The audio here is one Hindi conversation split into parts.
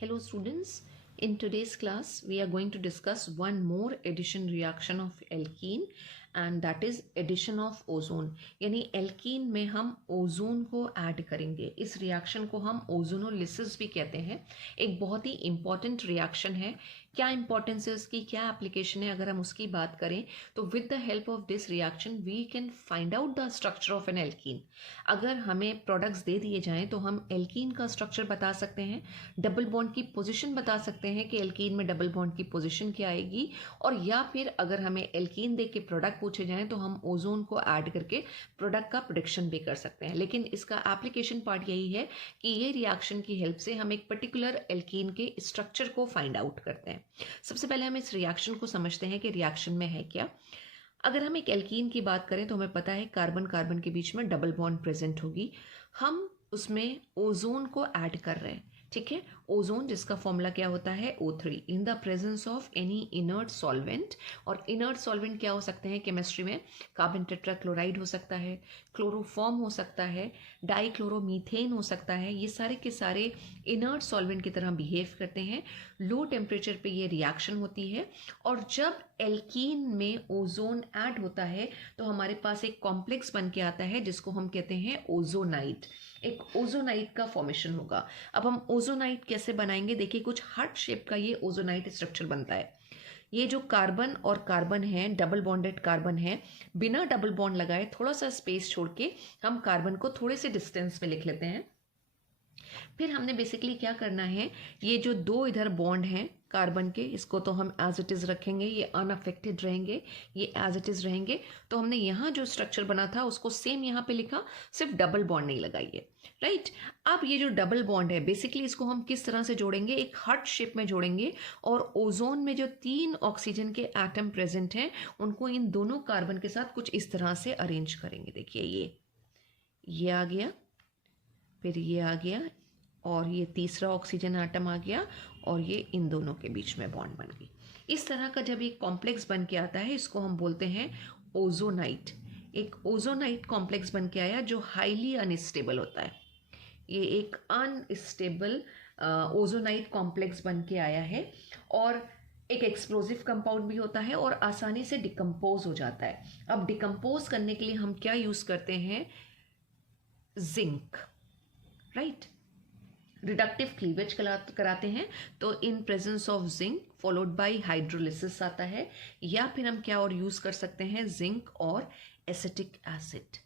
Hello students, in today's class we are going to discuss one more addition reaction of alkene and that is addition of ozone। यानी एल्कीन में हम ओजोन को ऐड करेंगे। इस रिएक्शन को हम ओजोनोलिसिस भी कहते हैं। एक बहुत ही इंपॉर्टेंट रिएक्शन है। क्या इंपॉर्टेंस है उसकी, क्या एप्लीकेशन है, अगर हम उसकी बात करें तो with the help of this reaction we can find out the structure of an alkene. अगर हमें प्रोडक्ट्स दे दिए जाएं तो हम एल्कीन का स्ट्रक्चर बता सकते हैं, डबल बॉन्ड की पोजीशन बता सकते हैं कि एल्कीन में डबल बॉन्ड की पोजीशन क्या आएगी, और या फिर अगर हमें एल्कीन दे के प्रोडक्ट पूछे जाएं तो हम ओजोन को ऐड करके प्रोडक्ट का प्रेडिक्शन भी कर सकते हैं। लेकिन इसका एप्लीकेशन पार्ट यही है कि ये रिएक्शन की हेल्प से हम एक पर्टिकुलर एल्कीन के स्ट्रक्चर को फाइंड आउट करते हैं। सबसे पहले हम इस रिएक्शन को समझते हैं कि रिएक्शन में है क्या। अगर हम एक एल्कीन की बात करें तो हमें पता है कार्बन कार्बन के बीच में डबल बॉन्ड प्रेजेंट होगी। हम उसमें ओजोन को ऐड कर रहे हैं, ठीक है। ओजोन जिसका फॉर्मूला क्या होता है O3 in the presence of any inert solvent. और इनर्ट सॉल्वेंट क्या हो सकते हैं केमिस्ट्री में? कार्बन टेट्राक्लोराइड हो सकता है, क्लोरोफॉर्म हो सकता है, डाइक्लोरोमीथेन हो सकता है। ये सारे के सारे इनर्ट सॉल्वेंट की तरह बिहेव करते हैं। लो टेम्परेचर पे ये रिएक्शन होती है और जब एल्कीन में ओजोन ऐड होता है तो हमारे पास एक कॉम्प्लेक्स बन के आता है जिसको हम कहते हैं ओजोनाइट। एक ओजोनाइट का फॉर्मेशन होगा। अब हम ओजोनाइट कैसे बनाएंगे? देखिए, कुछ हार्ट शेप का ये ओजोनाइट स्ट्रक्चर बनता है। ये जो कार्बन और कार्बन है, डबल बॉन्डेड कार्बन है, बिना डबल बॉन्ड लगाए थोड़ा सा स्पेस छोड़ के हम कार्बन को थोड़े से डिस्टेंस में लिख लेते हैं। फिर हमने बेसिकली क्या करना है, ये जो दो इधर बॉन्ड हैं कार्बन के, इसको तो हम एज इट इज़ रखेंगे, ये अनअफेक्टेड रहेंगे, ये एज इट इज़ रहेंगे। तो हमने यहाँ जो स्ट्रक्चर बना था उसको सेम यहाँ पे लिखा, सिर्फ डबल बॉन्ड नहीं लगाई है, राइट। अब ये जो डबल बॉन्ड है बेसिकली इसको हम किस तरह से जोड़ेंगे? एक हार्ट शेप में जोड़ेंगे और ओजोन में जो 3 ऑक्सीजन के एटम प्रेजेंट हैं उनको इन दोनों कार्बन के साथ कुछ इस तरह से अरेंज करेंगे। देखिए, ये आ गया, फिर ये आ गया और ये तीसरा ऑक्सीजन आटम आ गया और ये इन दोनों के बीच में बॉन्ड बन गई। इस तरह का जब एक कॉम्प्लेक्स बन के आता है इसको हम बोलते हैं ओजोनाइट। एक ओजोनाइट कॉम्प्लेक्स बन के आया जो हाईली अनस्टेबल होता है। ये एक अनस्टेबल ओजोनाइट कॉम्प्लेक्स बन के आया है और एक एक्सप्लोजिव कंपाउंड भी होता है और आसानी से डिकम्पोज हो जाता है। अब डिकम्पोज करने के लिए हम क्या यूज़ करते हैं? Zinc, right. रिडक्टिव क्लीवेज कराते हैं तो in presence of zinc followed by hydrolysis आता है, या फिर हम क्या और यूज कर सकते हैं? जिंक और एसिटिक एसिड।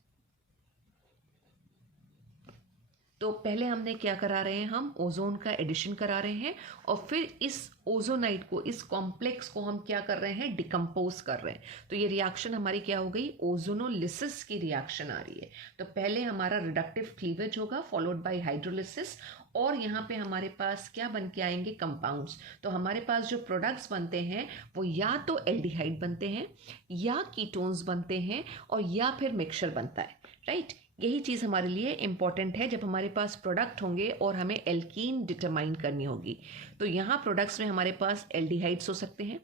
तो पहले हमने क्या करा रहे हैं? हम ओजोन का एडिशन करा रहे हैं और फिर इस ओजोनाइट को, इस कॉम्प्लेक्स को हम क्या कर रहे हैं? डिकम्पोज कर रहे हैं। तो ये रिएक्शन हमारी क्या हो गई? ओजोनोलिसिस की रिएक्शन आ रही है। तो पहले हमारा रिडक्टिव क्लीवेज होगा फॉलोड बाय हाइड्रोलिसिस और यहाँ पे हमारे पास क्या बन के आएंगे? कंपाउंड्स। तो हमारे पास जो प्रोडक्ट्स बनते हैं वो या तो एल्डिहाइड बनते हैं या कीटोन्स बनते हैं और या फिर मिक्सचर बनता है, राइट। यही चीज़ हमारे लिए इंपॉर्टेंट है जब हमारे पास प्रोडक्ट होंगे और हमें एल्कीन डिटरमाइन करनी होगी। तो यहाँ प्रोडक्ट्स में हमारे पास एल्डिहाइड्स हो सकते हैं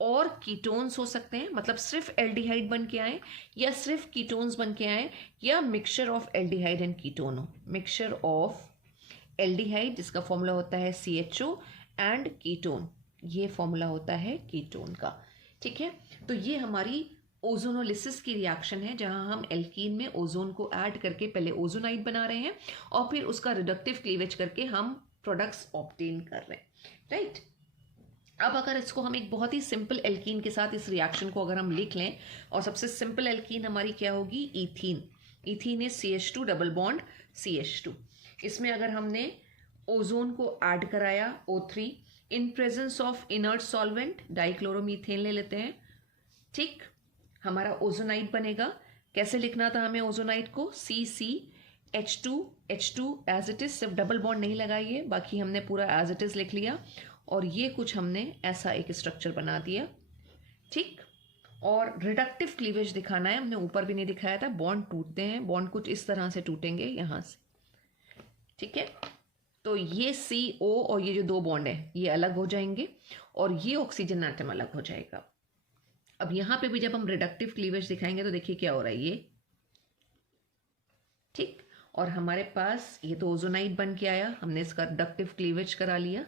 और कीटोन्स हो सकते हैं, मतलब सिर्फ एल्डिहाइड बन के आए या सिर्फ कीटोन्स बन के आए या mixture of aldehyde and ketone हो। मिक्सचर ऑफ एल्डिहाइड जिसका फॉर्मूला होता है CHO एंड कीटोन, ये फॉर्मूला होता है कीटोन का, ठीक है। तो ये हमारी ओजोनोलिसिस की रिएक्शन है जहां हम एल्कीन में ओजोन को ऐड करके पहले ओजोनाइट बना रहे हैं और फिर उसका रिडक्टिव क्लीवेज करके हम प्रोडक्ट्स ऑब्टेन कर रहे हैं, राइट। अब अगर इसको हम एक बहुत ही सिंपल एल्कीन के साथ इस रिएक्शन को अगर हम लिख लें, और सबसे सिंपल एल्कीन हमारी क्या होगी? Ethene. Ethene is CH2 double bond CH2। इसमें अगर हमने ओजोन को ऐड कराया O3 in presence of inert solvent, dichloromethane ले लेते हैं, ठीक, हमारा ओजोनाइट बनेगा। कैसे लिखना था हमें ओजोनाइट को? CCH2H2 एज इट इज, सिर्फ डबल बॉन्ड नहीं लगाइए, बाकी हमने पूरा एज इट इज लिख लिया और ये कुछ हमने ऐसा एक स्ट्रक्चर बना दिया, ठीक। और रिडक्टिव क्लीवेज दिखाना है, हमने ऊपर भी नहीं दिखाया था। बॉन्ड टूटते हैं, बॉन्ड कुछ इस तरह से टूटेंगे यहाँ से, ठीक है। तो ये CO और ये जो दो बॉन्ड है ये अलग हो जाएंगे और ये ऑक्सीजन एटम अलग हो जाएगा। अब यहां पे भी जब हम रिडक्टिव क्लीवेज दिखाएंगे तो देखिए क्या हो रहा है, ये ठीक। और हमारे पास ये तो ओजोनाइट बन के आया, हमने इसका रिडक्टिव क्लीवेज करा लिया,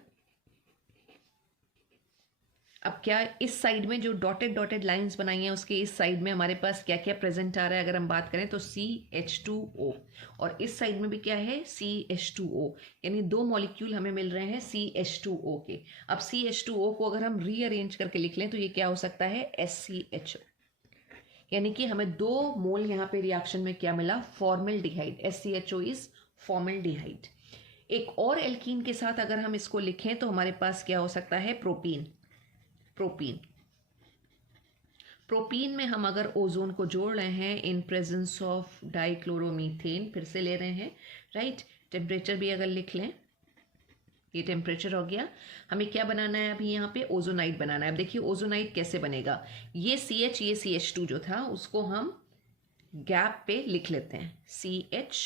अब क्या इस साइड में जो डॉटेड डॉटेड लाइंस बनाई हैं उसके इस साइड में हमारे पास क्या क्या प्रेजेंट आ रहा है, अगर हम बात करें तो CH2O, और इस साइड में भी क्या है CH2O, यानी दो मॉलिक्यूल हमें मिल रहे हैं CH2O के। अब CH2O को अगर हम रीअरेंज करके लिख लें तो ये क्या हो सकता है SCHO, यानी कि हमें 2 मोल यहाँ पे रिएक्शन में क्या मिला, फॉर्मल्डिहाइड। SCHO is formaldehyde. एक और एल्कीन के साथ अगर हम इसको लिखें तो हमारे पास क्या हो सकता है, प्रोपीन। प्रोपीन प्रोपीन में हम अगर ओजोन को जोड़ रहे हैं इन प्रेजेंस ऑफ डाइक्लोरोमीथेन, फिर से ले रहे हैं, राइट। टेम्परेचर भी अगर लिख लें, ये टेम्परेचर हो गया। हमें क्या बनाना है अभी यहाँ पे, ओजोनाइड बनाना है। अब देखिए ओजोनाइड कैसे बनेगा, ये CH ये CH2 जो था उसको हम गैप पे लिख लेते हैं, CH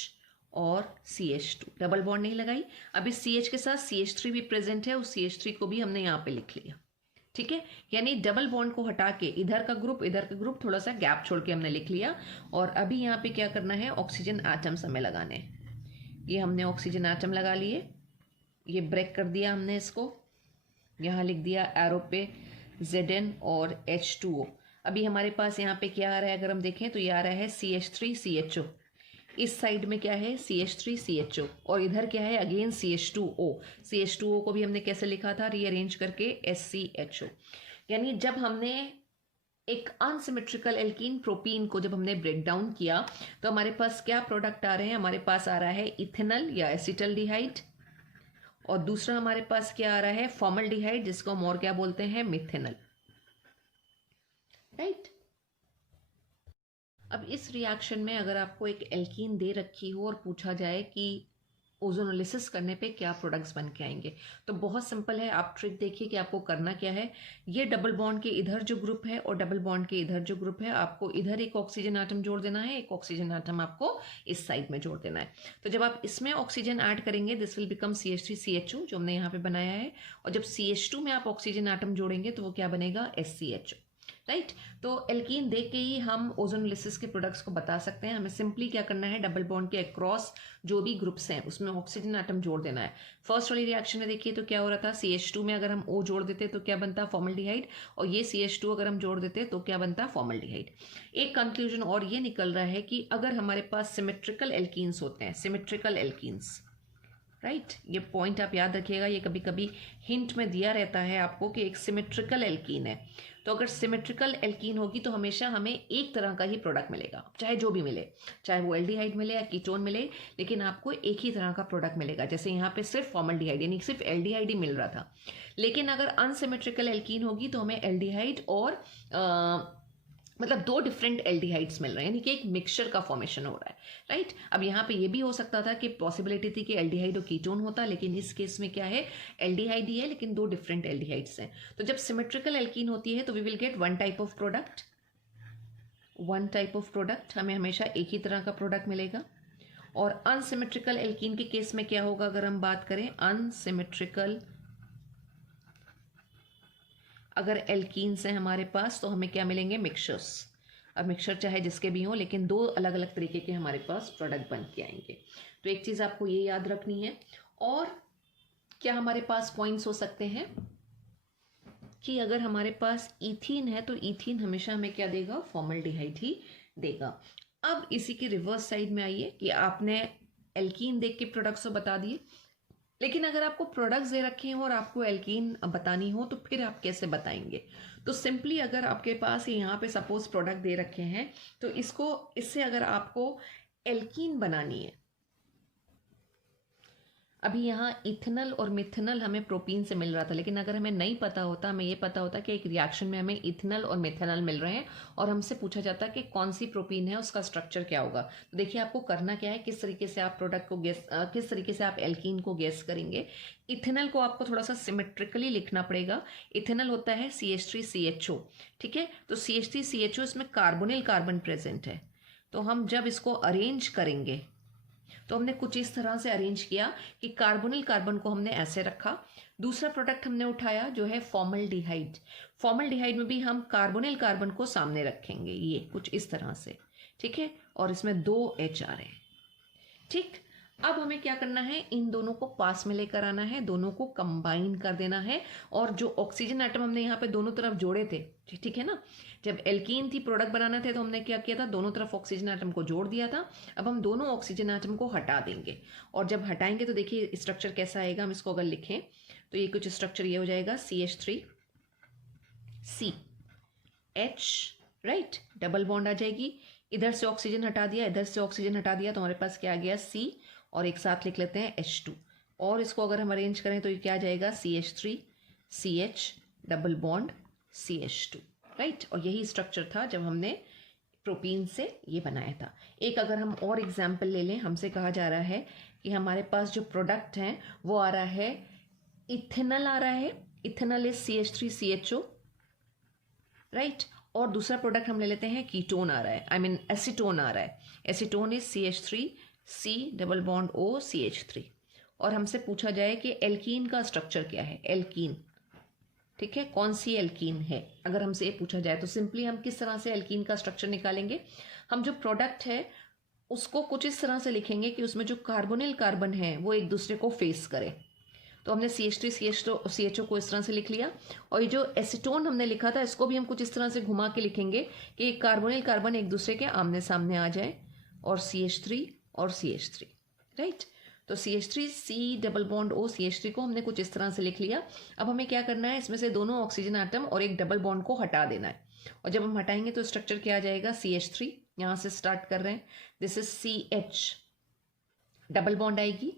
और CH2, डबल बॉन्ड नहीं लगाई। अब इस CH के साथ CH3 भी प्रेजेंट है, उस CH3 को भी हमने यहाँ पे लिख लिया, ठीक है। यानी डबल बॉन्ड को हटा के इधर का ग्रुप थोड़ा सा गैप छोड़ के हमने लिख लिया। और अभी यहाँ पे क्या करना है, ऑक्सीजन एटम्स हमें लगाने हैं। ये हमने ऑक्सीजन एटम लगा लिए, ये ब्रेक कर दिया हमने इसको, यहाँ लिख दिया एरो पे Zn और H2O। अभी हमारे पास यहाँ पे क्या आ रहा है, अगर हम देखें तो ये आ रहा है CH3CHO। इस साइड में क्या है CH3CHO, और इधर क्या है अगेन CH2O। CH2O को भी हमने कैसे लिखा था, रीअरेंज करके SCHO। यानी जब हमने एक अनसिमेट्रिकल एल्कीन प्रोपीन को जब हमने ब्रेक डाउन किया तो हमारे पास क्या प्रोडक्ट आ रहे हैं, हमारे पास आ रहा है इथेनॉल या एसिटल्डिहाइड, और दूसरा हमारे पास क्या आ रहा है, फॉर्मल्डिहाइड, जिसको हम और क्या बोलते हैं, मिथेनॉल, राइट। अब इस रिएक्शन में अगर आपको एक एल्कीन दे रखी हो और पूछा जाए कि ओजोनोलिसिस करने पे क्या प्रोडक्ट्स बन के आएंगे, तो बहुत सिंपल है। आप ट्रिक देखिए कि आपको करना क्या है। ये डबल बॉन्ड के इधर जो ग्रुप है और डबल बॉन्ड के इधर जो ग्रुप है, आपको इधर एक ऑक्सीजन एटम जोड़ देना है, एक ऑक्सीजन एटम आपको इस साइड में जोड़ देना है। तो जब आप इसमें ऑक्सीजन ऐड करेंगे दिस विल बिकम CH3CHO जो हमने यहाँ पे बनाया है, और जब CH2 में आप ऑक्सीजन एटम जोड़ेंगे तो वो क्या बनेगा, SCHO, राइट। तो एल्कीन देख के ही हम ओजोनोलिसिस के प्रोडक्ट्स को बता सकते हैं। हमें सिंपली क्या करना है, डबल बॉन्ड के अक्रॉस जो भी ग्रुप्स हैं उसमें ऑक्सीजन एटम जोड़ देना है। फर्स्ट वाली रिएक्शन में देखिए तो क्या हो रहा था, CH2 में अगर हम O जोड़ देते तो क्या बनता, फॉर्मल्डिहाइड, और ये CH2 अगर हम जोड़ देते तो क्या बनता, फॉर्मल्डिहाइड। एक कंक्लूजन और ये निकल रहा है कि अगर हमारे पास सिमेट्रिकल एल्कीन्स होते हैं, सिमेट्रिकल एल्कीन्स, राइट, ये पॉइंट आप याद रखिएगा, ये कभी कभी हिंट में दिया रहता है आपको कि एक सिमेट्रिकल एल्कीन है। तो अगर सिमेट्रिकल एल्कीन होगी तो हमेशा हमें एक तरह का ही प्रोडक्ट मिलेगा, चाहे जो भी मिले, चाहे वो एल्डिहाइड मिले या कीटोन मिले, लेकिन आपको एक ही तरह का प्रोडक्ट मिलेगा। जैसे यहाँ पे सिर्फ फॉर्मल्डिहाइड यानी सिर्फ एल्डिहाइड ही मिल रहा था, लेकिन अगर अनसिमेट्रिकल एल्कीन होगी तो हमें एल्डिहाइड और मतलब 2 डिफरेंट एल्डिहाइड्स मिल रहे हैं, यानी कि एक मिक्सचर का फॉर्मेशन हो रहा है, राइट। अब यहाँ पे ये भी हो सकता था कि पॉसिबिलिटी थी कि एल्डिहाइड और कीटोन होता, लेकिन इस केस में क्या है, एल्डिहाइड ही है लेकिन 2 डिफरेंट एल्डिहाइड्स हैं। तो जब सिमेट्रिकल एल्कीन होती है तो we will get one type of product, हमें हमेशा एक ही तरह का प्रोडक्ट मिलेगा। और अनसिमेट्रिकल एल्कीन के केस में क्या होगा, अगर हम बात करें अनसिमेट्रिकल अगर एल्कीन्स हैं हमारे पास तो हमें क्या मिलेंगे, मिक्सचर्स। अब मिक्सचर चाहे जिसके भी हों, लेकिन 2 अलग अलग तरीके के हमारे पास प्रोडक्ट बन के आएंगे। तो एक चीज़ आपको ये याद रखनी है। और क्या हमारे पास पॉइंट्स हो सकते हैं कि अगर हमारे पास ईथीन है तो ईथीन हमेशा हमें क्या देगा, फॉर्मल्डिहाइड ही देगा। अब इसी की रिवर्स साइड में आइए कि आपने एल्कीन देख के प्रोडक्ट्स तो बता दिए, लेकिन अगर आपको प्रोडक्ट्स दे रखे हो और आपको एल्कीन बतानी हो तो फिर आप कैसे बताएंगे। तो सिंपली अगर आपके पास यहाँ पे सपोज प्रोडक्ट दे रखे हैं तो इससे अगर आपको एल्कीन बनानी है, अभी यहाँ इथेनॉल और मिथेनॉल हमें प्रोपीन से मिल रहा था, लेकिन अगर हमें नहीं पता होता, हमें ये पता होता कि एक रिएक्शन में हमें इथेनॉल और मिथेनॉल मिल रहे हैं और हमसे पूछा जाता कि कौन सी प्रोपीन है, उसका स्ट्रक्चर क्या होगा। तो देखिए आपको करना क्या है, किस तरीके से आप प्रोडक्ट को किस तरीके से आप एल्कीन को गेस करेंगे। इथेनॉल को आपको थोड़ा सा सिमेट्रिकली लिखना पड़ेगा। इथेनॉल होता है CH3CHO, ठीक है। तो CH3CHO इसमें कार्बोनिल कार्बन प्रेजेंट है। तो हम जब इसको अरेंज करेंगे तो हमने कुछ इस तरह से अरेंज किया कि कार्बोनिल कार्बन को हमने ऐसे रखा। दूसरा प्रोडक्ट हमने उठाया जो है फॉर्मल्डिहाइड। फॉर्मल्डिहाइड में भी हम कार्बोनिल कार्बन को सामने रखेंगे, ये कुछ इस तरह से, ठीक है। और इसमें 2 H आ रहे हैं, ठीक। अब हमें क्या करना है, इन दोनों को पास में लेकर आना है, दोनों को कंबाइन कर देना है। और जो ऑक्सीजन एटम हमने यहाँ पे दोनों तरफ जोड़े थे, ठीक है ना, जब एल्कीन थी प्रोडक्ट बनाना थे तो हमने क्या किया था, दोनों तरफ ऑक्सीजन एटम को जोड़ दिया था। अब हम दोनों ऑक्सीजन एटम को हटा देंगे, और जब हटाएंगे तो देखिए स्ट्रक्चर कैसा आएगा। हम इसको अगर लिखें तो ये कुछ स्ट्रक्चर ये हो जाएगा, CH3 CH, right, double bond आ जाएगी। इधर से ऑक्सीजन हटा दिया, इधर से ऑक्सीजन हटा दिया, तो हमारे पास क्या आ गया, C, और एक साथ लिख लेते हैं H2। और इसको अगर हम अरेंज करें तो ये क्या आ जाएगा, CH3 CH double bond CH2, right. और यही स्ट्रक्चर था जब हमने प्रोपीन से ये बनाया था। एक अगर हम और एग्जाम्पल ले लें, हमसे कहा जा रहा है कि हमारे पास जो प्रोडक्ट हैं वो आ रहा है, इथेनॉल आ रहा है, ethanol is CH3 CHO, right. और दूसरा प्रोडक्ट हम ले लेते हैं, कीटोन आ रहा है, आई मीन एसीटोन आ रहा है, acetone is CH3 C double bond O CH3। और हमसे पूछा जाए कि एल्कीन का स्ट्रक्चर क्या है, एल्कीन, ठीक है, कौन सी एल्कीन है, अगर हमसे ये पूछा जाए तो सिंपली हम किस तरह से एल्कीन का स्ट्रक्चर निकालेंगे। हम जो प्रोडक्ट है उसको कुछ इस तरह से लिखेंगे कि उसमें जो कार्बोनिल कार्बन है वो एक दूसरे को फेस करे। तो हमने CH3 CHO को इस तरह से लिख लिया, और ये जो एसीटोन हमने लिखा था इसको भी हम कुछ इस तरह से घुमा के लिखेंगे कि कार्बोनिल कार्बन एक दूसरे के आमने सामने आ जाए, और CH3 और CH3, राइट। तो CH3 C double bond O CH3 को हमने कुछ इस तरह से लिख लिया। अब हमें क्या करना है, इसमें से दोनों ऑक्सीजन एटम और एक डबल बॉन्ड को हटा देना है। और जब हम हटाएंगे तो स्ट्रक्चर क्या आ जाएगा, CH3, यहाँ से स्टार्ट कर रहे हैं, this is CH, double bond आएगी,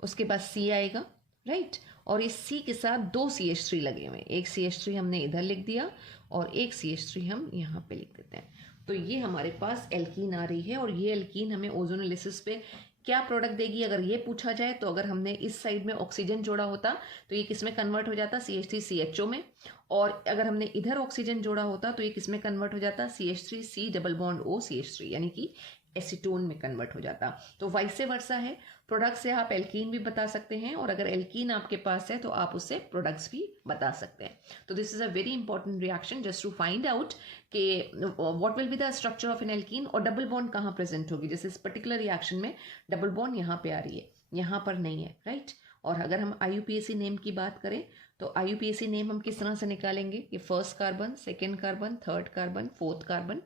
उसके बाद C आएगा, राइट। और इस C के साथ दो CH3 लगे हुए हैं, एक CH3 हमने इधर लिख दिया और एक CH3 हम यहाँ पे लिख देते हैं। तो ये हमारे पास एल्कीन आ रही है, और ये एल्कीन हमें ओजोनोलिसिस पे क्या प्रोडक्ट देगी अगर ये पूछा जाए तो। अगर हमने इस साइड में ऑक्सीजन जोड़ा होता तो ये किस में कन्वर्ट हो जाता, CH3 CHO में। और अगर हमने इधर ऑक्सीजन जोड़ा होता तो ये किस में कन्वर्ट हो जाता, CH3 C double bond O CH3, यानी कि एसीटोन में कन्वर्ट हो जाता। तो वाइसे वर्सा है, प्रोडक्ट से आप एल्कीन भी बता सकते हैं, और अगर एल्कीन आपके पास है तो आप उससे प्रोडक्ट्स भी बता सकते हैं। तो this is a very important reaction just to find out कि what will be the structure of an alkene, और डबल बॉन्ड कहाँ प्रेजेंट होगी। जैसे इस पर्टिकुलर रिएक्शन में डबल बॉन्ड यहाँ पे आ रही है, यहाँ पर नहीं है, राइट। और अगर हम IUPAC नेम की बात करें तो IUPAC नेम हम किस तरह से निकालेंगे, ये first carbon, second carbon, third carbon, fourth carbon.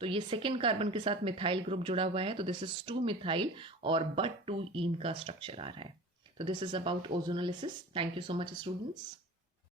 तो ये सेकेंड कार्बन के साथ मिथाइल ग्रुप जुड़ा हुआ है, तो दिस इज 2 मिथाइल, और बट 2 ईन का स्ट्रक्चर आ रहा है। तो this is about ozonolysis. Thank you so much students.